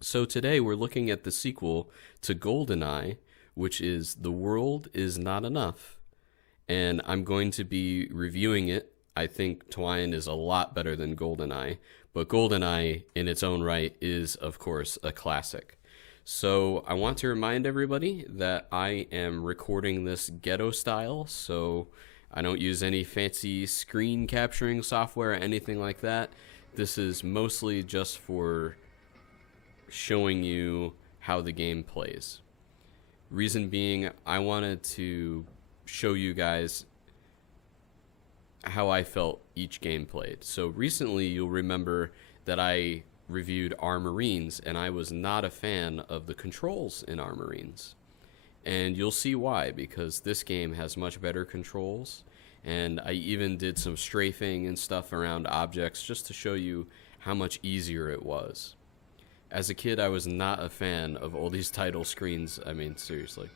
So today we're looking at the sequel to GoldenEye, which is The World Is Not Enough. And I'm going to be reviewing it. I think TWINE is a lot better than GoldenEye, but GoldenEye in its own right is, of course, a classic. So I want to remind everybody that I am recording this ghetto style, so I don't use any fancy screen capturing software or anything like that. This is mostly just for showing you how the game plays. Reason being, I wanted to show you guys how I felt each game played. So recently you'll remember that I reviewed Armorines, and I was not a fan of the controls in Armorines. And you'll see why, because this game has much better controls, and I even did some strafing and stuff around objects just to show you how much easier it was. As a kid, I was not a fan of all these title screens. I mean, seriously.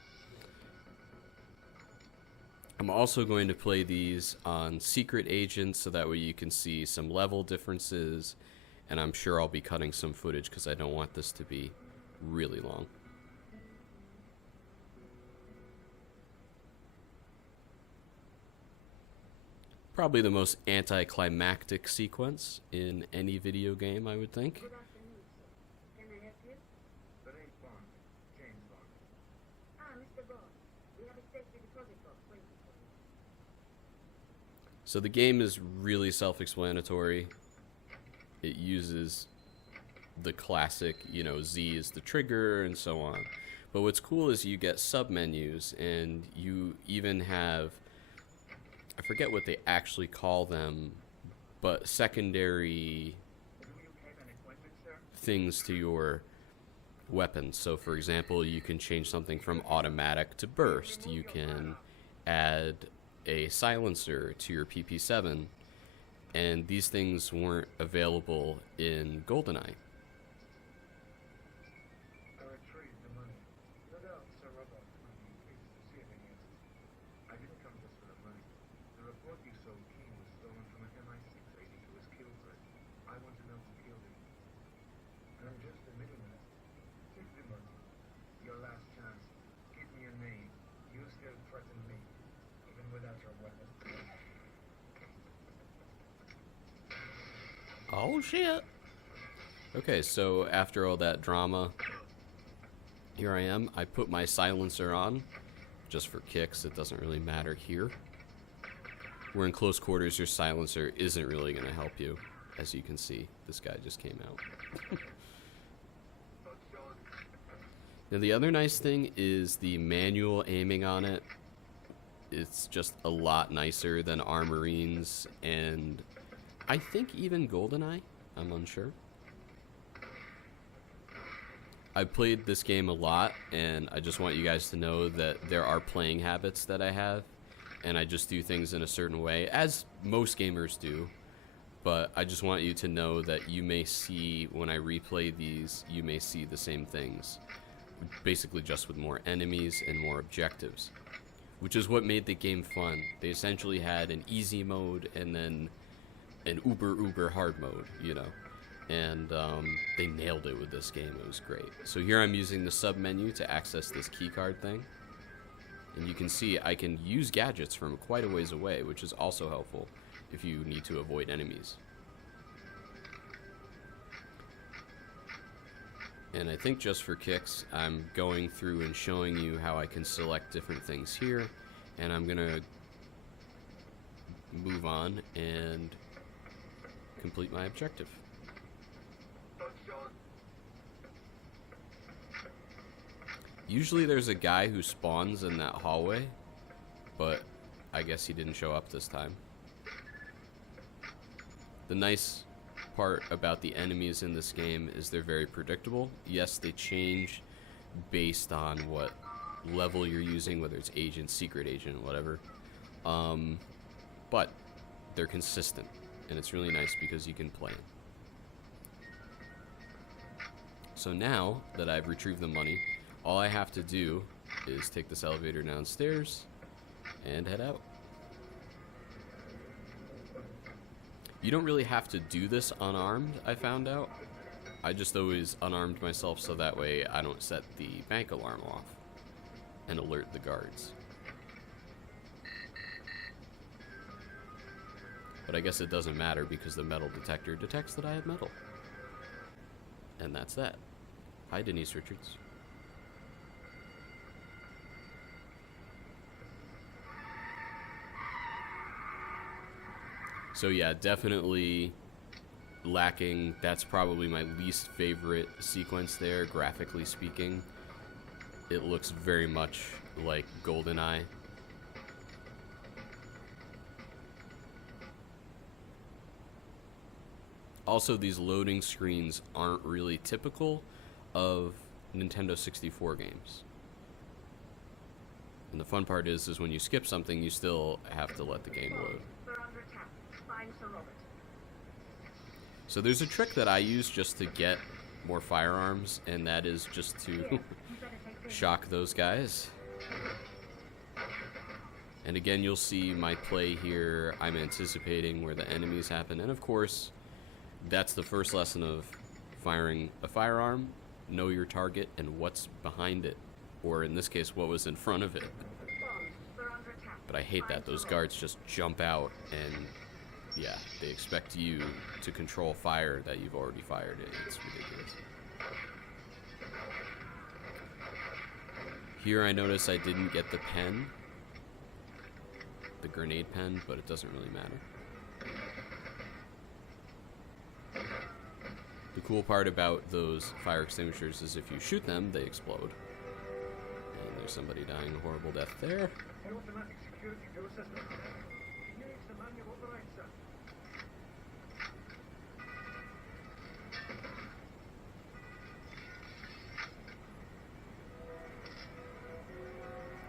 I'm also going to play these on secret agents so that way you can see some level differences, and I'm sure I'll be cutting some footage because I don't want this to be really long. Probably the most anticlimactic sequence in any video game, I would think. Good afternoon, sir. Can I help you? The name's Bond. James Bond. Ah, Mr. Bond. We have a safety deposit box waiting for you. So the game is really self-explanatory. It uses the classic, Z is the trigger and so on. But what's cool is you get sub-menus, and you even have, I forget what they actually call them, but secondary Do you have an appointment, sir? things to your weapons. So for example, you can change something from automatic to burst. You can add a silencer to your PP7, and these things weren't available in GoldenEye. I retrieved the money. No doubt, Sir Robot will be pleased to see it again. I didn't come just for the money. The report you so keen was stolen from an MI6 agent who was killed for it. I want to know who killed him. And I'm just admitting that. Take the money. Your last chance. Give me a name. You still threaten me, even without your weapon. Oh shit. Okay, so after all that drama, here I am. I put my silencer on, just for kicks. It doesn't really matter here. We're in close quarters, your silencer isn't really going to help you. As you can see, this guy just came out. Now the other nice thing is the manual aiming on it. It's just a lot nicer than Armorines, and I think even GoldenEye. I'm unsure. I played this game a lot, and I just want you guys to know that there are playing habits that I have, and I just do things in a certain way, as most gamers do. But I just want you to know that you may see, when I replay these, you may see the same things. Basically just with more enemies and more objectives, which is what made the game fun. They essentially had an easy mode and then an uber hard mode, and they nailed it with this game. It was great. So here I'm using the sub menu to access this keycard thing, and you can see I can use gadgets from quite a ways away, which is also helpful if you need to avoid enemies. And I think just for kicks, I'm going through and showing you how I can select different things here, and I'm gonna move on and complete my objective. Usually there's a guy who spawns in that hallway, but I guess he didn't show up this time. The nice part about the enemies in this game is they're very predictable. Yes, they change based on what level you're using, whether it's agent, secret agent, whatever. But they're consistent, and it's really nice because you can play them. So now that I've retrieved the money, all I have to do is take this elevator downstairs and head out. You don't really have to do this unarmed, I found out. I just always unarmed myself so that way I don't set the bank alarm off and alert the guards. But I guess it doesn't matter because the metal detector detects that I have metal. And that's that. Hi, Denise Richards. So yeah, definitely lacking. That's probably my least favorite sequence there, graphically speaking. It looks very much like GoldenEye. Also, these loading screens aren't really typical of Nintendo 64 games. And the fun part is when you skip something, you still have to let the game load. We're under attack. Find Sir Robert. So there's a trick that I use just to get more firearms, and that is just to You better take this. shock those guys. And again, you'll see my play here. I'm anticipating where the enemies happen, and of course, that's the first lesson of firing a firearm. Know your target and what's behind it, or in this case, what was in front of it. Bombs. We're under attack. But I hate that. Those guards just jump out and, yeah, they expect you to control fire that you've already fired. It's ridiculous. Here I notice I didn't get the pen, the grenade pen, but it doesn't really matter. The cool part about those fire extinguishers is if you shoot them, they explode. And there's somebody dying a horrible death there. The automatic security door system. Needs the manual override, sir.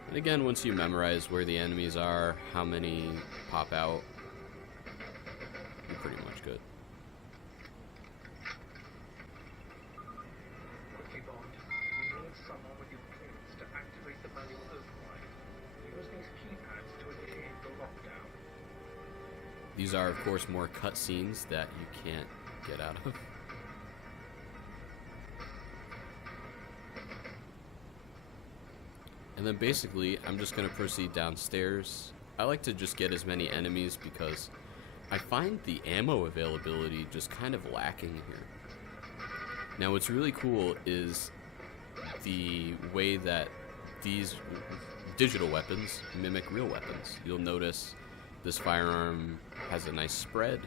And again, once you memorize where the enemies are, how many pop out, you're pretty much good. Quickly, Bond. We need someone with your clearance to activate the manual override. Use these keypads to initiate the lockdown. These are, of course, more cutscenes that you can't get out of. And then basically, I'm just going to proceed downstairs. I like to just get as many enemies because I find the ammo availability just kind of lacking here. Now, what's really cool is the way that these digital weapons mimic real weapons. You'll notice this firearm has a nice spread,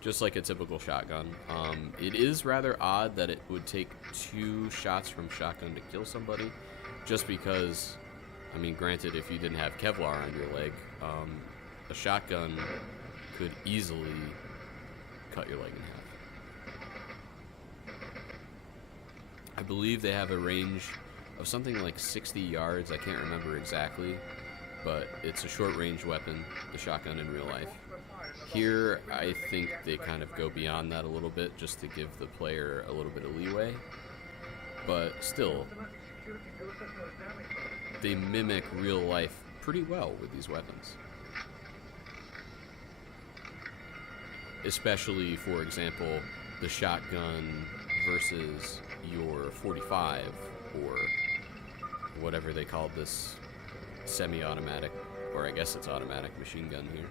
just like a typical shotgun. It is rather odd that it would take 2 shots from shotgun to kill somebody, just because, I mean, granted, if you didn't have Kevlar on your leg, a shotgun could easily cut your leg in half. I believe they have a range of something like 60 yards. I can't remember exactly, but it's a short-range weapon, the shotgun in real life. Here, I think they kind of go beyond that a little bit just to give the player a little bit of leeway, but still, Automatic security door system is damaged. they mimic real life pretty well with these weapons. Especially, for example, the shotgun versus your 45 or whatever they call this semi-automatic, or I guess it's automatic machine gun here.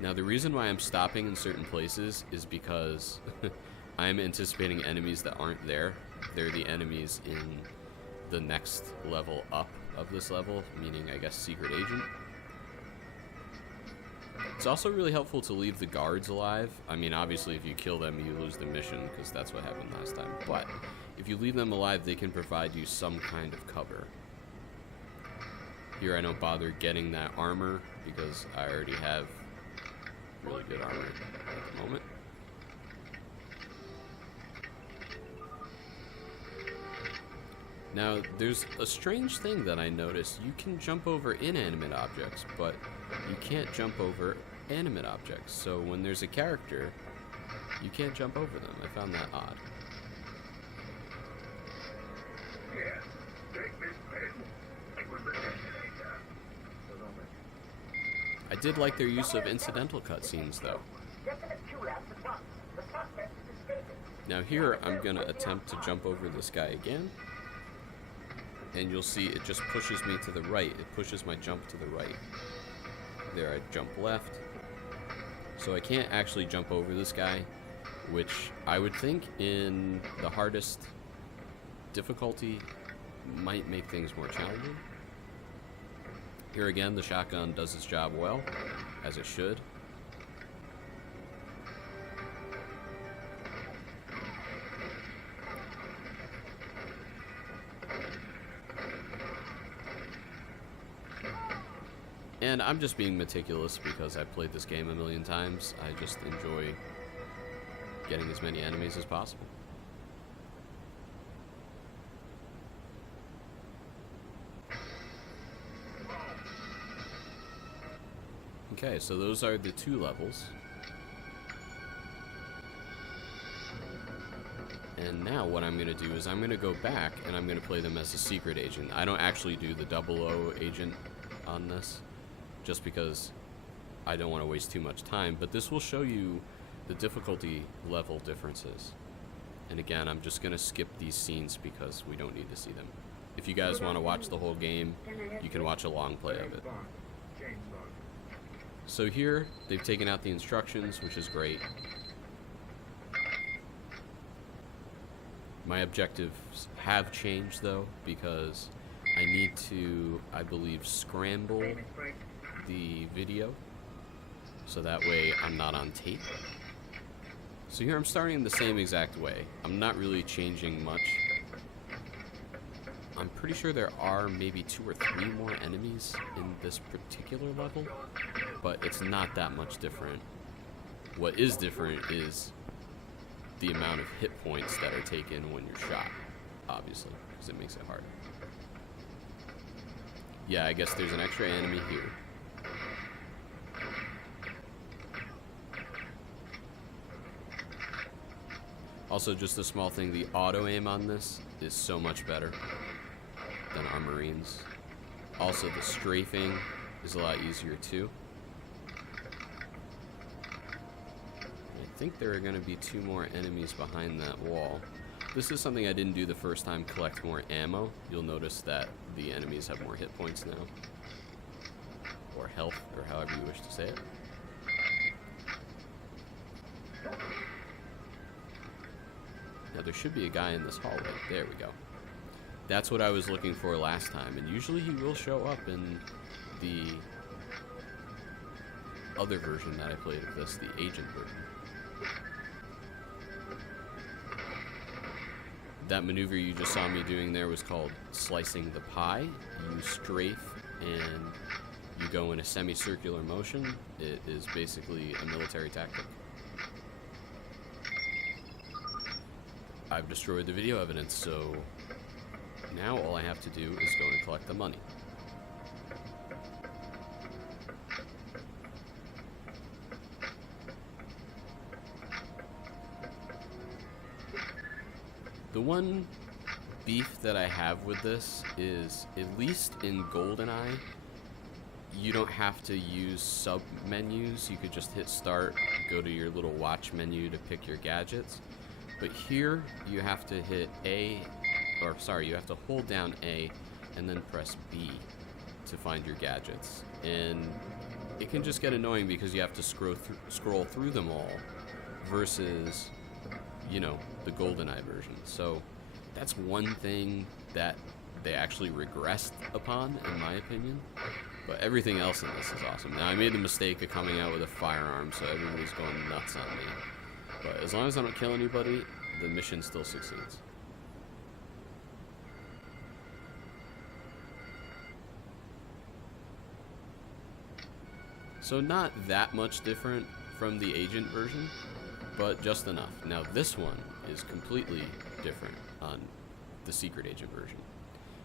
Now, the reason why I'm stopping in certain places is because I'm anticipating enemies that aren't there. They're the enemies in the next level up of this level, meaning, I guess, Secret Agent. It's also really helpful to leave the guards alive. I mean, obviously, if you kill them, you lose the mission, because that's what happened last time. But if you leave them alive, they can provide you some kind of cover. Here, I don't bother getting that armor, because I already have really good armor at the moment. Now, there's a strange thing that I noticed. You can jump over inanimate objects, but you can't jump over animate objects. So when there's a character, you can't jump over them. I found that odd. Yes, take this pen. It was the destiny I did like their use of incidental cutscenes, though. Get to the Q labs at once. The suspect is escaping. Now here, I'm going to attempt to jump over this guy again. And you'll see it just pushes me to the right. It pushes my jump to the right. There, I jump left. So I can't actually jump over this guy, which I would think in the hardest difficulty might make things more challenging. Here again, the shotgun does its job well, as it should. And I'm just being meticulous because I've played this game a million times. I just enjoy getting as many enemies as possible. Okay, so those are the 2 levels. And now what I'm going to do is I'm going to go back and I'm going to play them as a secret agent. I don't actually do the 00 agent on this, just because I don't want to waste too much time. But this will show you the difficulty level differences. And again, I'm just going to skip these scenes because we don't need to see them. If you guys want to watch the whole game, you can watch a long play of it. So here, they've taken out the instructions, which is great. My objectives have changed, though, because I need to, I believe, scramble the video, so that way I'm not on tape. So here I'm starting the same exact way. I'm not really changing much. I'm pretty sure there are maybe 2 or 3 more enemies in this particular level, but it's not that much different. What is different is the amount of hit points that are taken when you're shot, obviously, because it makes it harder. Yeah, I guess there's an extra enemy here. Also, just a small thing, the auto-aim on this is so much better than Armorines. Also, the strafing is a lot easier too. I think there are going to be 2 more enemies behind that wall. This is something I didn't do the first time, collect more ammo. You'll notice that the enemies have more hit points now. Or health, or however you wish to say it. Now there should be a guy in this hallway. There we go. That's what I was looking for last time, and usually he will show up in the other version that I played of this, the agent version. That maneuver you just saw me doing there was called slicing the pie. You strafe and you go in a semicircular motion. It is basically a military tactic. I've destroyed the video evidence, so now all I have to do is go and collect the money. The one beef that I have with this is, at least in GoldenEye, you don't have to use sub-menus. You could just hit start, go to your little watch menu to pick your gadgets. But here, you have to hit A, or sorry, you have to hold down A and then press B to find your gadgets. And it can just get annoying because you have to scroll through them all versus, you know, the GoldenEye version. So that's one thing that they actually regressed upon, in my opinion. But everything else in this is awesome. Now, I made the mistake of coming out with a firearm, so everybody's going nuts on me. But as long as I don't kill anybody, the mission still succeeds. So not that much different from the agent version, but just enough. Now this one is completely different on the secret agent version.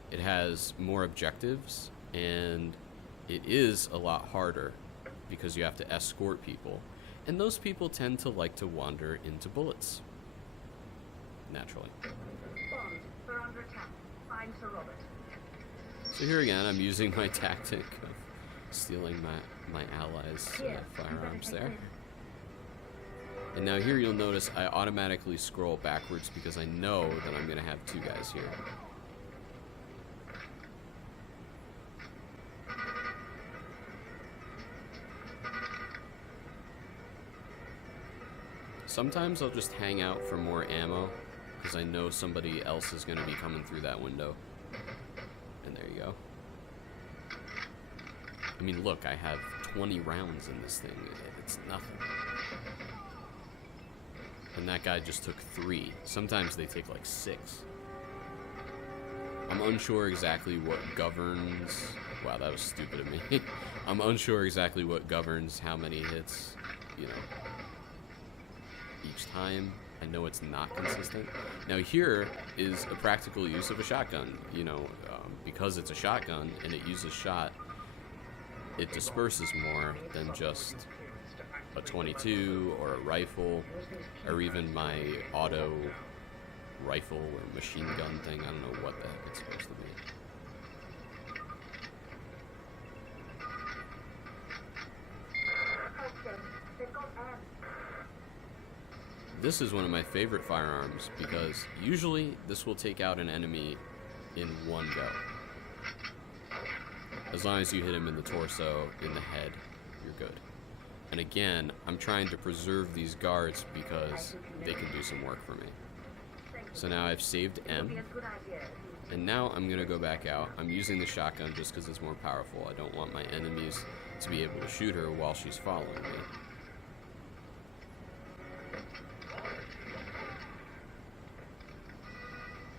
It has more objectives, and it is a lot harder because you have to escort people. And those people tend to like to wander into bullets. Naturally. Bond, we're under attack. I'm Sir Robert. So here again, I'm using my tactic of stealing my allies' firearms there. And now here you'll notice I automatically scroll backwards because I know that I'm going to have two guys here. Sometimes I'll just hang out for more ammo because I know somebody else is going to be coming through that window. And there you go. I mean, look, I have 20 rounds in this thing. It's nothing. And that guy just took 3. Sometimes they take like 6. I'm unsure exactly what governs... Wow, that was stupid of me. I'm unsure exactly what governs how many hits, you know, each time. I know it's not consistent. Now here is a practical use of a shotgun. You know, because it's a shotgun and it uses shot, it disperses more than just a 22 or a rifle or even my auto rifle or machine gun thing. I don't know what the heck it's supposed to be. This is one of my favorite firearms because usually this will take out an enemy in one go. As long as you hit him in the torso, in the head, you're good. And again, I'm trying to preserve these guards because they can do some work for me. So now I've saved M, and now I'm going to go back out. I'm using the shotgun just because it's more powerful. I don't want my enemies to be able to shoot her while she's following me.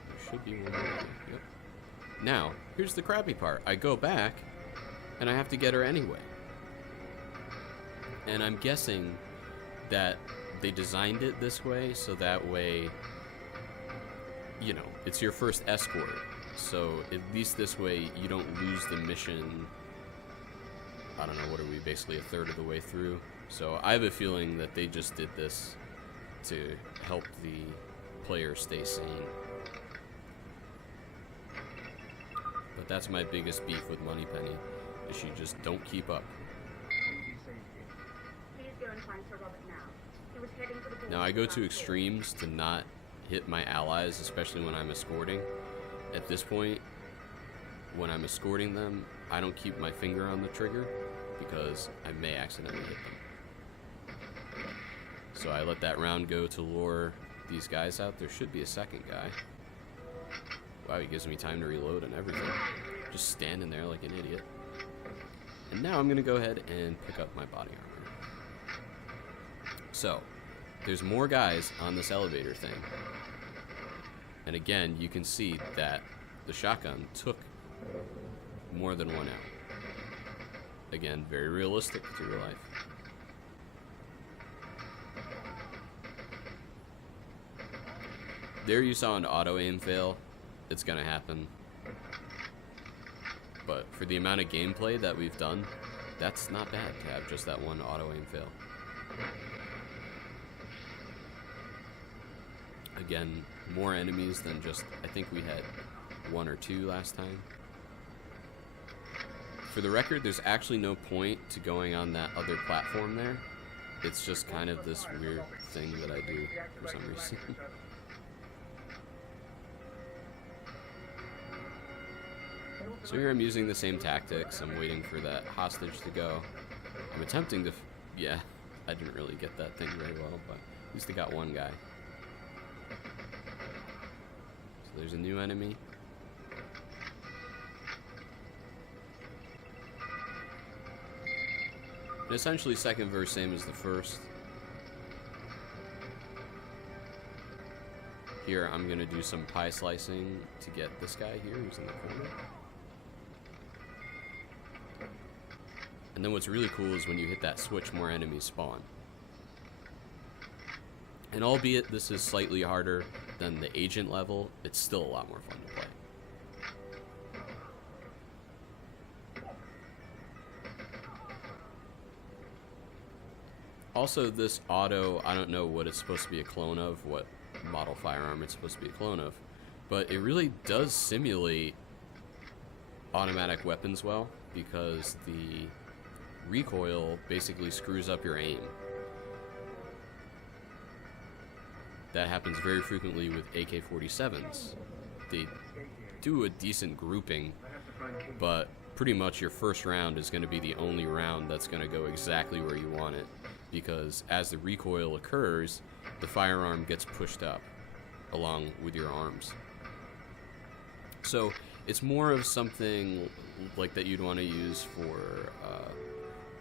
There should be one more. Yep. Now, here's the crappy part. I go back, and I have to get her anyway. And I'm guessing that they designed it this way so that way, you know, it's your first escort. So at least this way you don't lose the mission. I don't know, what are we, basically a third of the way through? So I have a feeling that they just did this to help the player stay sane. But that's my biggest beef with Moneypenny, is she just don't keep up. Now I go to extremes to not hit my allies, especially when I'm escorting. At this point, when I'm escorting them, I don't keep my finger on the trigger because I may accidentally hit them. So I let that round go to lure these guys out. There should be a second guy. Wow, he gives me time to reload and everything. Just standing there like an idiot. And now I'm going to go ahead and pick up my body armor. So, there's more guys on this elevator thing. And again, you can see that the shotgun took more than one out. Again, very realistic to real life. There you saw an auto aim fail. It's gonna happen. But for the amount of gameplay that we've done, that's not bad to have just that one auto aim fail. Again, more enemies than just, I think we had 1 or 2 last time. For the record, there's actually no point to going on that other platform there. It's just kind of this weird thing that I do for some reason. So here I'm using the same tactics. I'm waiting for that hostage to go. I'm attempting to... yeah, I didn't really get that thing very well, but at least I got one guy. So there's a new enemy. And essentially second verse, same as the first. Here I'm going to do some pie slicing to get this guy here who's in the corner. And then what's really cool is when you hit that switch, more enemies spawn. And albeit this is slightly harder than the agent level, it's still a lot more fun to play. Also, this auto, I don't know what it's supposed to be a clone of, what model firearm it's supposed to be a clone of, but it really does simulate automatic weapons well, because the recoil basically screws up your aim. That happens very frequently with AK-47s. They do a decent grouping, but pretty much your first round is going to be the only round that's going to go exactly where you want it, because as the recoil occurs, the firearm gets pushed up along with your arms. So it's more of something like that you'd want to use for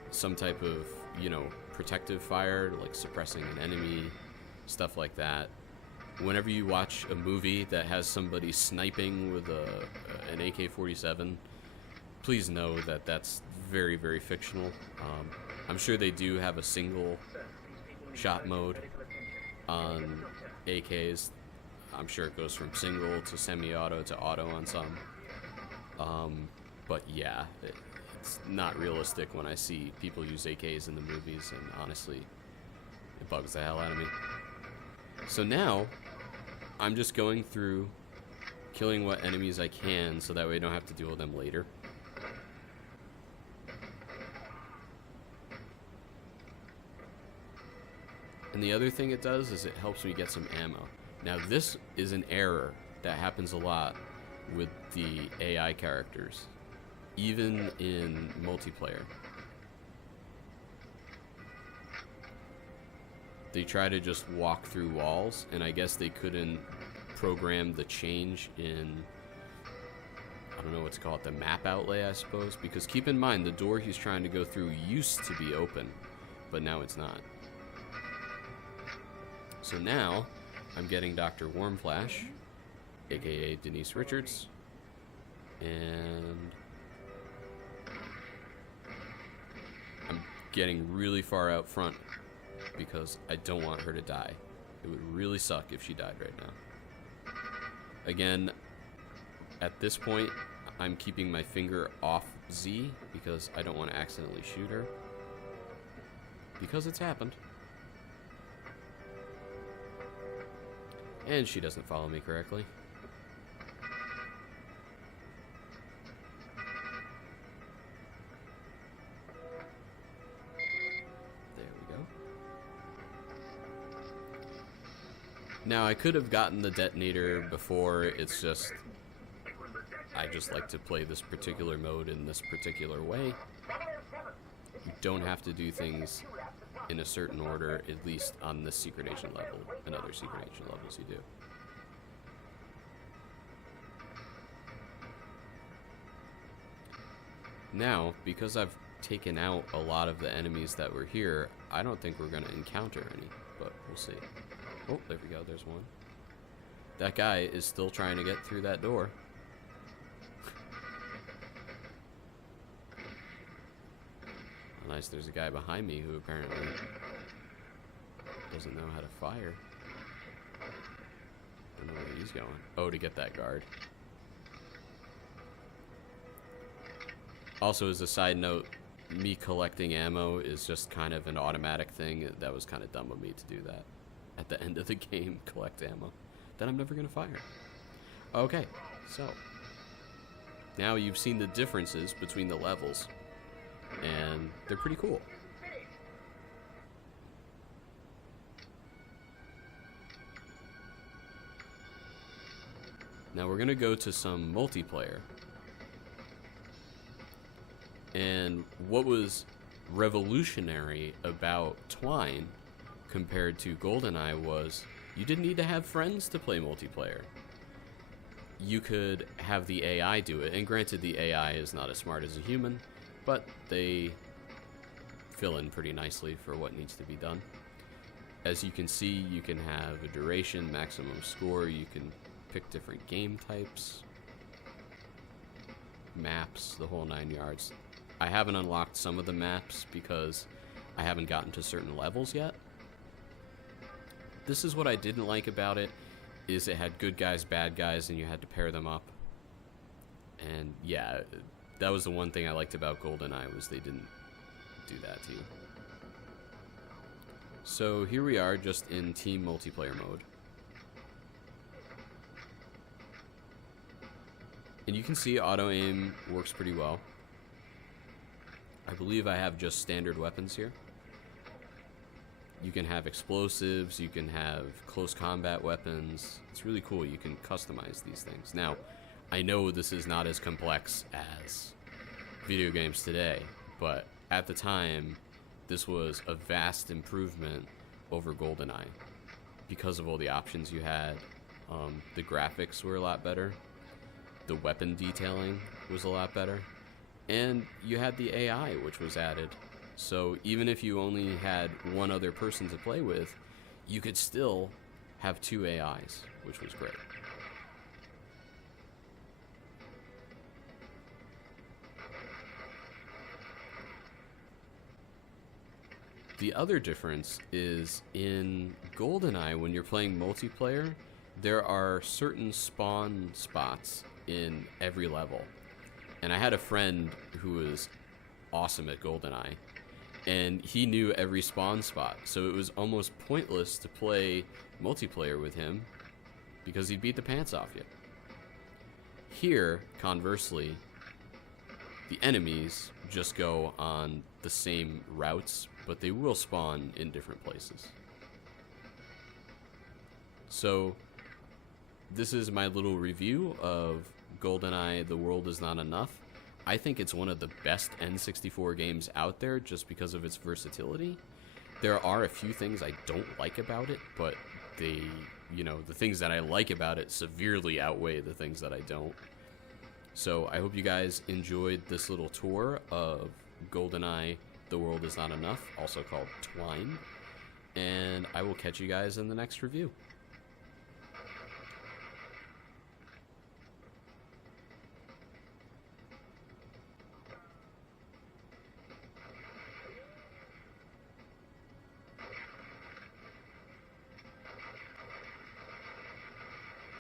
some type of, you know, protective fire, like suppressing an enemy, stuff like that. Whenever you watch a movie that has somebody sniping with an AK-47, please know that that's very, very fictional. I'm sure they do have a single shot mode on AKs. I'm sure it goes from single to semi-auto to auto on some. But yeah, it's not realistic when I see people use AKs in the movies, and honestly, it bugs the hell out of me. So now, I'm just going through, killing what enemies I can, so that way I don't have to deal with them later. And the other thing it does is it helps me get some ammo. Now this is an error that happens a lot with the AI characters, even in multiplayer. They try to just walk through walls, and I guess they couldn't program the change in, I don't know what's called, the map outlay, I suppose, because keep in mind the door he's trying to go through used to be open, but now it's not. So now I'm getting Dr. Warmflash, aka Denise Richards, and I'm getting really far out front because I don't want her to die. It would really suck if she died right now. Again, at this point, I'm keeping my finger off Z because I don't want to accidentally shoot her, because it's happened. And she doesn't follow me correctly. There we go. Now I could have gotten the detonator before, it's just I just like to play this particular mode in this particular way. You don't have to do things in a certain order, at least on this secret agent level, and other secret agent levels you do. Now, because I've taken out a lot of the enemies that were here, I don't think we're going to encounter any, but we'll see. Oh, there we go, there's one. That guy is still trying to get through that door. Nice, there's a guy behind me who apparently doesn't know how to fire. Don't know where he's going. Oh, to get that guard. Also, as a side note, me collecting ammo is just kind of an automatic thing. That was kind of dumb of me to do that. At the end of the game, collect ammo. Then I'm never going to fire. Okay, so now you've seen the differences between the levels, and they're pretty cool. Now we're going to go to some multiplayer. And what was revolutionary about TWINE compared to GoldenEye was you didn't need to have friends to play multiplayer. You could have the AI do it, and granted the AI is not as smart as a human, but they fill in pretty nicely for what needs to be done. As you can see, you can have a duration, maximum score, you can pick different game types, maps, the whole 9 yards. I haven't unlocked some of the maps because I haven't gotten to certain levels yet. This is what I didn't like about it, is it had good guys, bad guys, and you had to pair them up. And yeah, that was the one thing I liked about GoldenEye, was they didn't do that to you. So here we are, just in team multiplayer mode. And you can see auto aim works pretty well. I believe I have just standard weapons here. You can have explosives, you can have close combat weapons. It's really cool. You can customize these things. Now, I know this is not as complex as video games today, but at the time, this was a vast improvement over GoldenEye because of all the options you had. The graphics were a lot better. The weapon detailing was a lot better. And you had the AI, which was added. So even if you only had one other person to play with, you could still have 2 AIs, which was great. The other difference is in GoldenEye, when you're playing multiplayer, there are certain spawn spots in every level. And I had a friend who was awesome at GoldenEye, and he knew every spawn spot, so it was almost pointless to play multiplayer with him because he'd beat the pants off you. Here, conversely, the enemies just go on the same routes, but they will spawn in different places. So this is my little review of GoldenEye The World Is Not Enough. I think it's one of the best N64 games out there just because of its versatility. There are a few things I don't like about it, but the things that I like about it severely outweigh the things that I don't. So I hope you guys enjoyed this little tour of GoldenEye The World Is Not Enough, also called TWINE, and I will catch you guys in the next review.